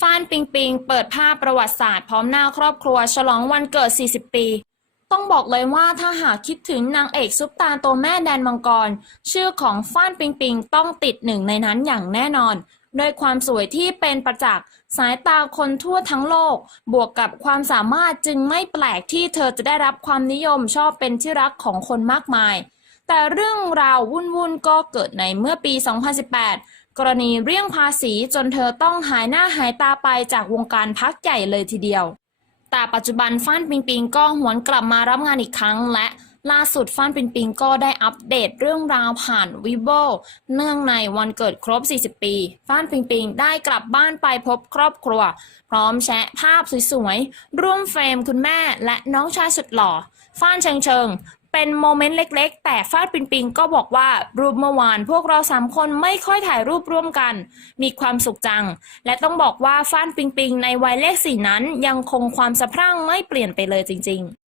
ฟ้านปิงปิงเปิดภาพประวัติศาสตร์พร้อมหน้าครอบครัว ฉลองวันเกิด 40 ปี ต้องบอกเลยว่าถ้าหากคิดถึงนางเอกซุปตาตัวแม่แดนมังกร ชื่อของฟ้านปิงปิงต้องติดหนึ่งในนั้นอย่างแน่นอนด้วยความสวยที่เป็นประจักษ์สายตาคนทั่วทั้งโลก บวกกับความสามารถจึงไม่แปลกที่เธอจะได้รับความนิยมชอบเป็นที่รักของคนมากมาย แต่เรื่องราววุ่นๆก็เกิดในเมื่อปี 2018 กรณีเรี่ยงภาษีจนเธอต้องหายหน้าหายตาไปจากวงการพักใหญ่เลยทีเดียว แต่ปัจจุบันฟ้านปิงปิงก็หวนกลับมารับงานอีกครั้งและล่าสุดฟ้านปิงปิงก็ได้อัปเดตเรื่องราวผ่านวิบเนื่องในวันเกิดครบ 40 ปี ฟ้านปิงปิงได้กลับบ้านไปพบครอบครัว พร้อมแชะภาพสวยๆ ร่วมเฟรมคุณแม่และน้องชายสุดหล่อ ฟ้านเชิงเชิง เป็นโมเมนต์เล็กๆ แต่ฟาดปิงปิงก็บอกว่ารูปเมื่อวานพวกเราสามคนไม่ค่อยถ่ายรูปร่วมกัน มีความสุขจัง และต้องบอกว่าฟาดปิงปิงในวัยเลขสี่นั้นยังคงความสะพรั่งไม่เปลี่ยนไปเลยจริง ๆ